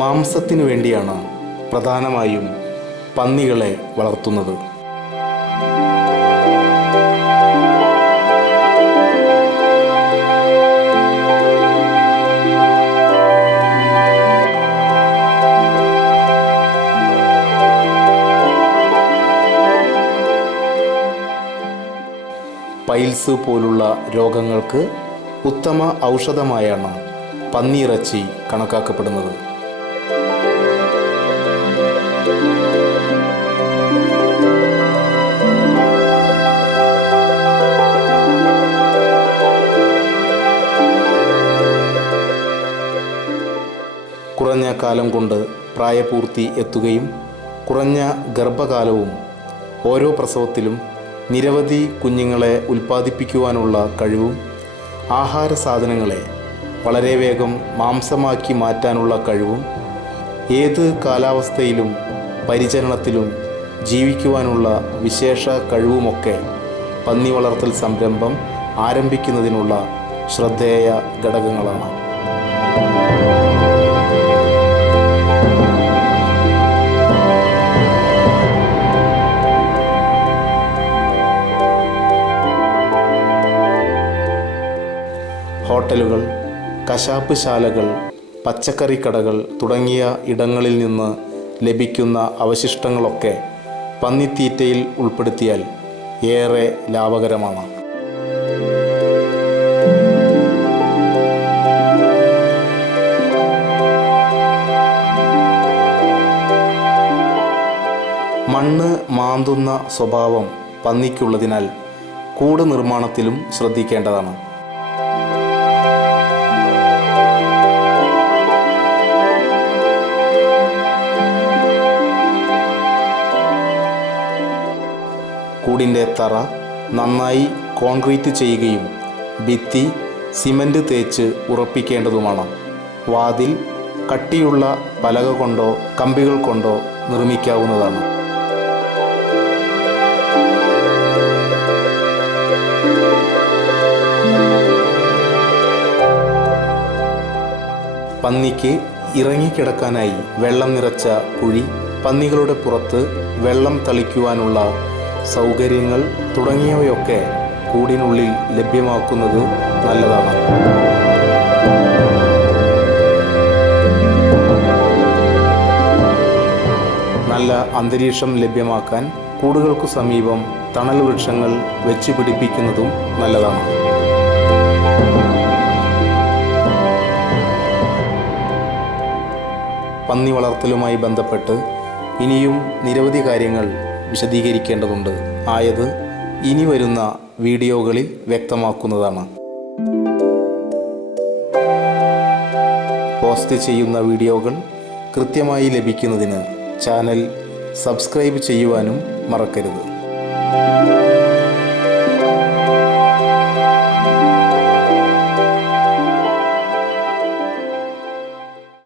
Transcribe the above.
മാംസത്തിനു വേണ്ടിയാണ് പ്രധാനമായും പന്നികളെ വളർത്തുന്നത്. പൈൽസ് പോലുള്ള രോഗങ്ങൾക്ക് ഉത്തമ ഔഷധമായാണ് പന്നിയിറച്ചി കണക്കാക്കപ്പെടുന്നത്. കുറഞ്ഞ കാലം കൊണ്ട് പ്രായപൂർത്തി എത്തുകയും കുറഞ്ഞ ഗർഭകാലവും ഓരോ പ്രസവത്തിലും നിരവധി കുഞ്ഞുങ്ങളെ ഉൽപ്പാദിപ്പിക്കുവാനുള്ള കഴിവും ആഹാര സാധനങ്ങളെ വളരെ വേഗം മാംസമാക്കി മാറ്റാനുള്ള കഴിവും ഏത് കാലാവസ്ഥയിലും പരിചരണത്തിലും ജീവിക്കുവാനുള്ള വിശേഷ കഴിവുമൊക്കെ പന്നി വളർത്തൽ സംരംഭം ആരംഭിക്കുന്നതിനുള്ള ശ്രദ്ധേയ ഘടകങ്ങളാണ്. ഹോട്ടലുകൾ, കശാപ്പ് ശാലകൾ, പച്ചക്കറി കടകൾ തുടങ്ങിയ ഇടങ്ങളിൽ നിന്ന് ലഭിക്കുന്ന അവശിഷ്ടങ്ങളൊക്കെ പന്നിത്തീറ്റയിൽ ഉൾപ്പെടുത്തിയാൽ ഏറെ ലാഭകരമാണ്. മണ്ണ് മാന്തുന്ന സ്വഭാവം പന്നിക്കുള്ളതിനാൽ കൂട് നിർമ്മാണത്തിലും ശ്രദ്ധിക്കേണ്ടതാണ്. കൂടിൻ്റെ തറ നന്നായി കോൺക്രീറ്റ് ചെയ്യുകയും ഭിത്തി സിമൻറ്റ് തേച്ച് ഉറപ്പിക്കേണ്ടതുമാണ്. വാതിൽ കട്ടിയുള്ള പലക കൊണ്ടോ കമ്പികൾ കൊണ്ടോ നിർമ്മിക്കാവുന്നതാണ്. പന്നിക്ക് ഇറങ്ങിക്കിടക്കാനായി വെള്ളം നിറച്ച കുഴി, പന്നികളുടെ പുറത്ത് വെള്ളം തളിക്കുവാനുള്ള സൗകര്യങ്ങൾ തുടങ്ങിയവയൊക്കെ കൂടിനുള്ളിൽ ലഭ്യമാക്കുന്നത് നല്ലതാണ്. നല്ല അന്തരീക്ഷം ലഭ്യമാക്കാൻ കൂടുകൾക്കു സമീപം തണൽ വൃക്ഷങ്ങൾ വെച്ച് പിടിപ്പിക്കുന്നതും നല്ലതാണ്. പന്നി വളർത്തലുമായി ബന്ധപ്പെട്ട് ഇനിയും നിരവധി കാര്യങ്ങൾ വിശദീകരിക്കേണ്ടതുണ്ട്. ആയത് ഇനി വരുന്ന വീഡിയോകളിൽ വ്യക്തമാക്കുന്നതാണ്. പോസ്റ്റ് ചെയ്യുന്ന വീഡിയോകൾ കൃത്യമായി ലഭിക്കുന്നതിന് ചാനൽ സബ്സ്ക്രൈബ് ചെയ്യുവാനും മറക്കരുത്.